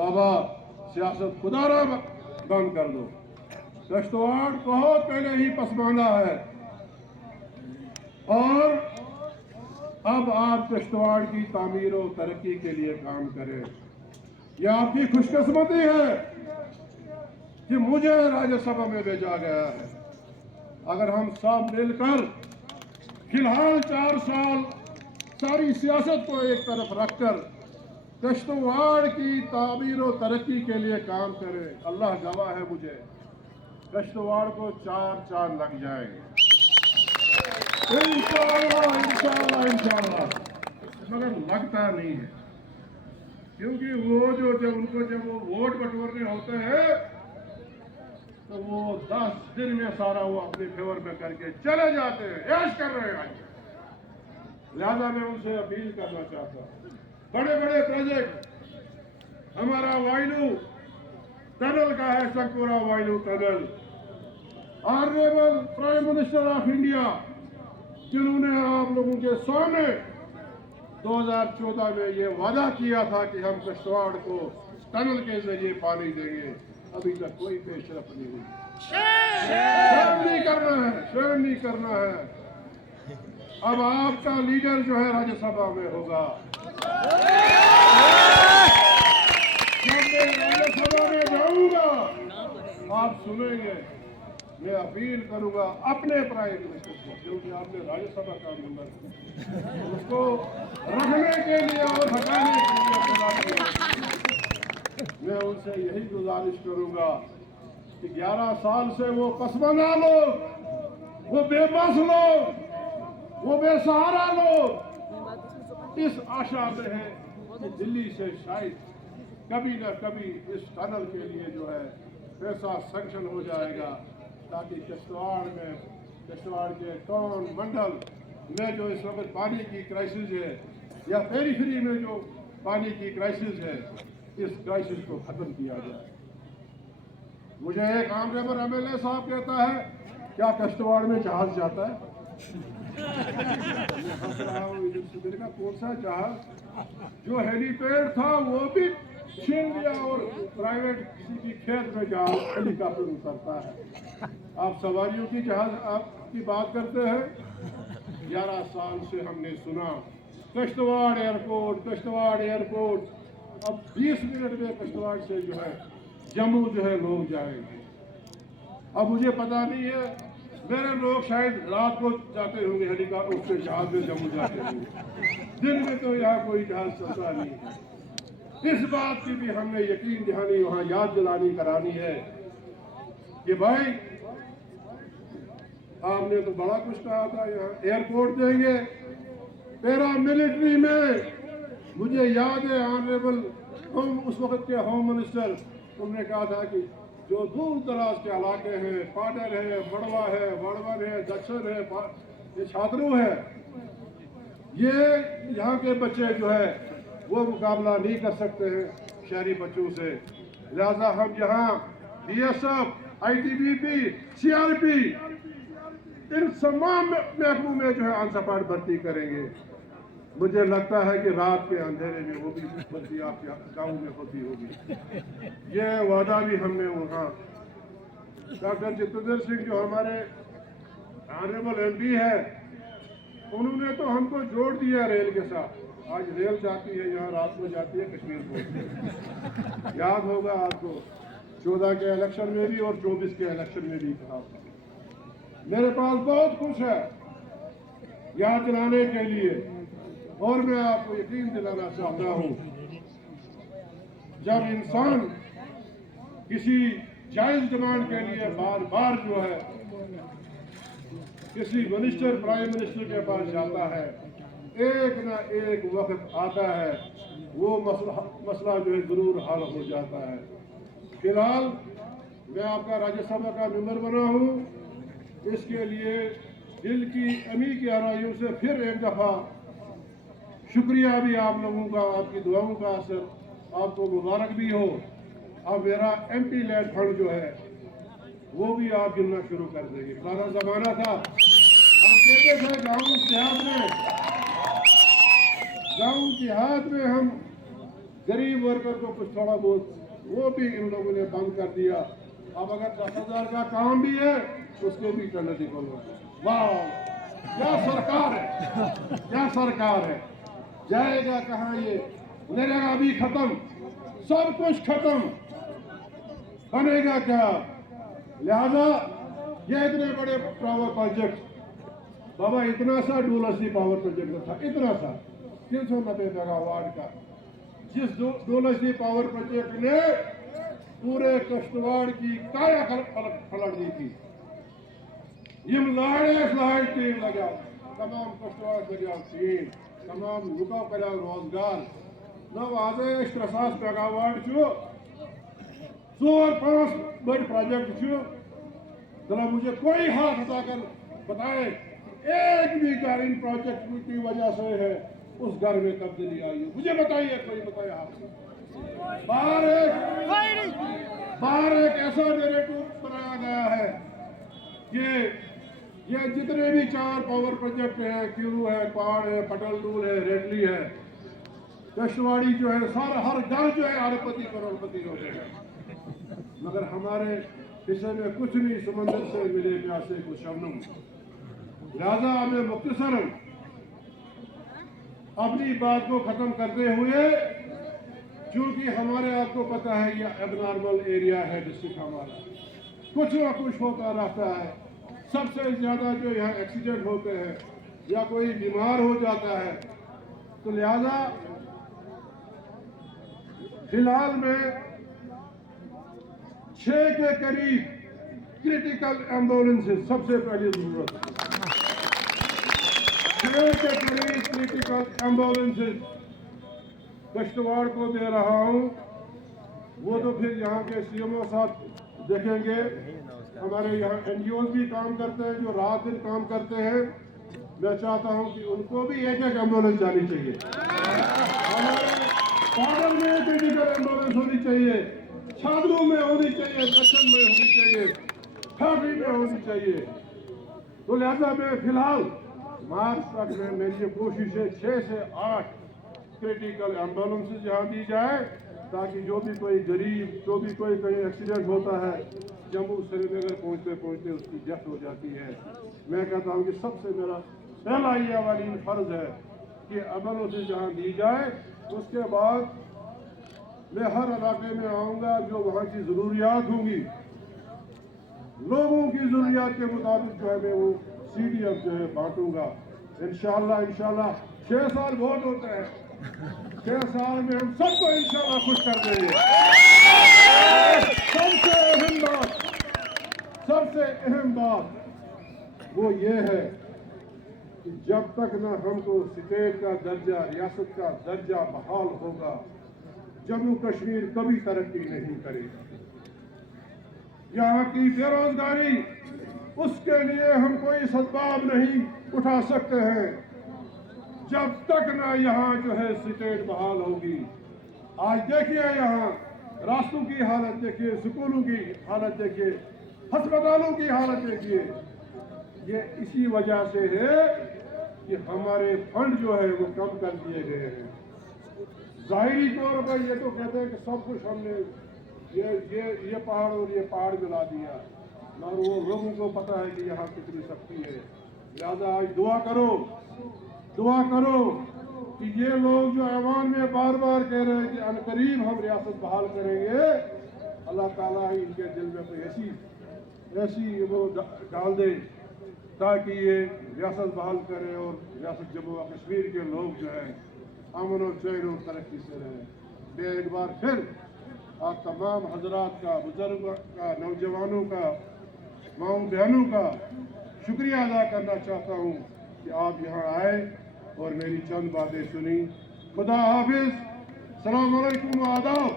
बाबा सियासत खुदारा बंद कर दो। कश्तवाड़ बहुत पहले ही पसमानदा है और अब आप कश्तवाड़ की तामीर और तरक्की के लिए काम करें। यह आपकी खुशकिस्मती है कि मुझे राज्यसभा में भेजा गया है। अगर हम सब मिलकर फिलहाल 4 साल सारी सियासत को एक तरफ रखकर कश्तवाड़ की तामीर और तरक्की के लिए काम करें, अल्लाह गवाह है मुझे कश्तवाड़ को 4 चांद लग जाएंगे इंशाअल्लाह इंशाअल्लाह इंशाअल्लाह। मगर लगता नहीं है, क्योंकि वो जब वो वोट बटोरने होते हैं तो वो 10 दिन में सारा वो अपने फेवर में करके चले जाते हैं, ऐश कर रहे हैं। लिहाजा मैं उनसे अपील करना चाहता हूँ, बड़े बड़े प्रोजेक्ट, हमारा वायलू टनल का है, संकुरा Vailoo tunnel, honourable prime minister of India जिन्होंने आप लोगों के सामने 2014 में ये वादा किया था कि हम कश्तवाड़ को टनल के जरिए पानी देंगे, अभी तक कोई पेशरफ नहीं हुई। शर्म नहीं करना है, शर्म नहीं करना है। अब आपका लीडर जो है राज्यसभा में होगा, जब मैं राज्यसभा में जाऊंगा आप सुनेंगे, मैं अपील करूंगा अपने प्राइम मिनिस्टर को, क्योंकि आपने राज्यसभा का मेंबर उसको रखने के लिए और हटाने के लिए मैं उनसे यही गुजारिश करूंगा कि 11 साल से वो पसमानदा लोग, वो बेबस लोग, वो बेसहारा लोग इस आशा में है कि दिल्ली से शायद कभी न कभी इस टनल के लिए जो है पैसा सैंक्शन हो जाएगा, ताकि कश्तवाड़ के टाउन मंडल में जो इस वक्त पानी की क्राइसिस है या पेरीफेरी में जो पानी की क्राइसिस है, इस क्राइसिस को खत्म किया जाए। मुझे एक ऑनरेबल एमएलए साहब कहता है, क्या कश्तवाड़ में जहाज जाता है? मैं हंस रहा हूँ, मैंने कहा कौन सा जहाज? जो हेलीपैड था वो भी छीन लिया और प्राइवेट किसी की खेत में जहाज हेलीकॉप्टर उतरता है। आप सवारियों की जहाज आपकी बात करते हैं। 11 साल से हमने सुना कश्तवाड़ एयरपोर्ट, कश्तवाड़ एयरपोर्ट, अब 20 मिनट में कश्तवाड़ से जो है जम्मू जो है लोग जाएंगे। अब मुझे पता नहीं है, मेरे लोग शायद रात को जाते होंगे हेलीकॉप्टर, उससे जहाज में जम्मू जाते होंगे, दिन में तो यहाँ कोई जहाज चलता नहीं है। इस बात की भी हमने यकीन दिलानी, वहाँ याद दिलानी करानी है कि भाई आपने तो बड़ा कुछ कहा था, यहाँ एयरपोर्ट देंगे, पैरामिलिट्री में मुझे याद है ऑनरेबल उस वक्त के होम मिनिस्टर, उन्होंने कहा था कि जो दूर दराज के इलाके हैं, पाडर है, बड़वा है, वड़वन है, दक्षिण है, ये छात्रों है, ये यहाँ के बच्चे जो है वो मुकाबला नहीं कर सकते हैं शहरी बच्चों से। लिहाजा हम यहाँ बीएसएफ, आईटीबीपी, सीआरपी इन तमाम महकमों में जो है अनसपाट भर्ती करेंगे। मुझे लगता है कि रात के अंधेरे में वो भी भर्ती आपके गाँव में होती होगी। ये वादा भी हमने वहाँ डॉक्टर जितेंद्र सिंह जो हमारे ऑनरेबल एमपी है, उन्होंने तो हमको जोड़ दिया रेल के साथ। आज रेल जाती है यहाँ, रात को जाती है कश्मीर को। याद होगा आपको 14 के इलेक्शन में भी और 24 के इलेक्शन में भी कहा था। मेरे पास बहुत कुछ है याद दिलाने के लिए, और मैं आपको यकीन दिलाना चाहता हूँ, जब इंसान किसी जायज डिमांड के लिए बार बार जो है किसी मिनिस्टर, प्राइम मिनिस्टर के पास जाता है, एक ना एक वक्त आता है वो मसला जो है जरूर हल हो जाता है। फिलहाल मैं आपका राज्यसभा का मेंबर बना हूँ, इसके लिए दिल की अमी की गहराइयों से फिर एक दफ़ा शुक्रिया भी आप लोगों का, आपकी दुआओं का असर, आपको मुबारक भी हो। अब मेरा एमपी लैंड फंड जो है वो भी आप गिनना शुरू कर देंगे। पुराना जमाना था, हम कहते थे गाँव देहात में हम गरीब वर्कर को कुछ थोड़ा बहुत वो भी इन लोगों ने बंद कर दिया। अब अगर 10,000 का काम भी है उसके भी टेंडर निकल रहे। वाह, क्या सरकार है, क्या सरकार है। जाएगा कहाँ ये, नरेगा भी खत्म, सब कुछ खत्म, बनेगा क्या। लिहाजा ये इतने बड़े पावर प्रोजेक्ट, बाबा इतना सा डोलसी पावर प्रोजेक्ट था, इतना सा 390 मेगावाट का, जिस डोलसी पावर प्रोजेक्ट ने पूरे कश्तवाड़ की काया पलट दी थी। यम लाड़ टीम लगा, तमाम कश्तवाड़ लगा टीम, तमाम लुका कर रोजगार नव आज 300 मेगावाट 4-5 बड़े प्रोजेक्ट जरा मुझे कोई हाथ उठाकर बताए एक भी घर इन प्रोजेक्ट की वजह से है उस घर में तब्दीली आई है, मुझे बताइए, कोई बताए हाथ। बाहर एक ऐसा नैरेटिव बनाया गया है कि ये जितने भी 4 पावर प्रोजेक्ट हैं, क्यू है, क्वाड है, पटल टूल है, रेडली है, कश्तवाड़ी जो है, सारा हर घर जो है अरबपति करोड़पति हो गए, मगर हमारे हिस्से में कुछ नहीं, समंदर से मिले प्यासे को शबनम। लिहाजा हमें मुख्तसरन अपनी बात को खत्म करते हुए, क्योंकि हमारे आपको पता है ये एबनॉर्मल एरिया है डिस्ट्रिक्ट हमारा, कुछ ना कुछ होता रहता है। सबसे ज्यादा जो यहाँ एक्सीडेंट होते हैं या कोई बीमार हो जाता है, तो लिहाजा फिलहाल में 6 के करीब क्रिटिकल एम्बुलेंसेज सबसे पहली जरूरत, 6 के करीब क्रिटिकल एम्बुलेंसेज कश्तवाड़ को दे रहा हूँ। वो तो फिर यहाँ के सीएमओ साहब देखेंगे। हमारे यहाँ एनजीओ भी काम करते हैं जो रात दिन काम करते हैं, मैं चाहता हूँ कि उनको भी एक एम्बुलेंस जानी चाहिए। हमारे पागल में क्रिटिकल एम्बुलेंस होनी चाहिए, छात्रों में होनी चाहिए, दर्शन में होनी चाहिए, फैक्ट्री में होनी चाहिए। तो लिहाजा मैं फिलहाल मार्च तक में मेरी कोशिश है 6 से 8 क्रिटिकल एम्बुलेंसेज यहाँ दी जाए, ताकि जो भी कोई गरीब, जो भी कोई कहीं एक्सीडेंट होता है, जम्मू श्रीनगर पहुँचते पहुँचते उसकी डेथ हो जाती है। मैं कहता हूँ कि सबसे मेरा पहला ये अवालीन फर्ज है कि एम्बुलेंसेज यहाँ दी जाए। उसके बाद मैं हर इलाके में आऊँगा, जो वहाँ की ज़रूरियात होंगी, लोगों की ज़रूरियात के मुताबिक जो है मैं वो CDF जो है बांटूंगा। इंशाल्लाह 6 साल बहुत होते हैं, 6 साल में हम सबको इंशाल्लाह खुश कर देंगे। सबसे अहम बात वो ये है कि जब तक ना हमको स्टेट का दर्जा, रियासत का दर्जा बहाल होगा, जम्मू कश्मीर कभी तरक्की नहीं करेगा। यहाँ की बेरोजगारी, उसके लिए हम कोई सदबाब नहीं उठा सकते हैं जब तक ना यहाँ जो है स्टेट बहाल होगी। आज देखिए यहाँ रास्तों की हालत देखिए, स्कूलों की हालत देखिए, अस्पतालों की हालत देखिए। ये इसी वजह से है कि हमारे फंड जो है वो कम कर दिए गए हैं। जाहिरी तौर पर ये तो कहते हैं कि सब कुछ हमने ये पहाड़ और ये पहाड़ मिला दिया, और वो लोगों को पता है कि यहाँ कितनी शक्ति है। लिहाजा आज दुआ करो कि ये लोग जो ऐवान में बार बार कह रहे हैं कि अनकरीब हम रियासत बहाल करेंगे, अल्लाह ताला ही इनके दिल में कोई ऐसी वो डाल दे ताकि ये रियासत बहाल करें और रियासत जम्मू और कश्मीर के लोग जो है अमन और चैन और तरक्की से रहें। मैं एक बार फिर आप तमाम हजरात का, बुजुर्ग का, नौजवानों का, माओं बहनों का शुक्रिया अदा करना चाहता हूँ कि आप यहाँ आए और मेरी चंद बातें सुनी। खुदा हाफिज, सलाम अलैकुम, आदाब।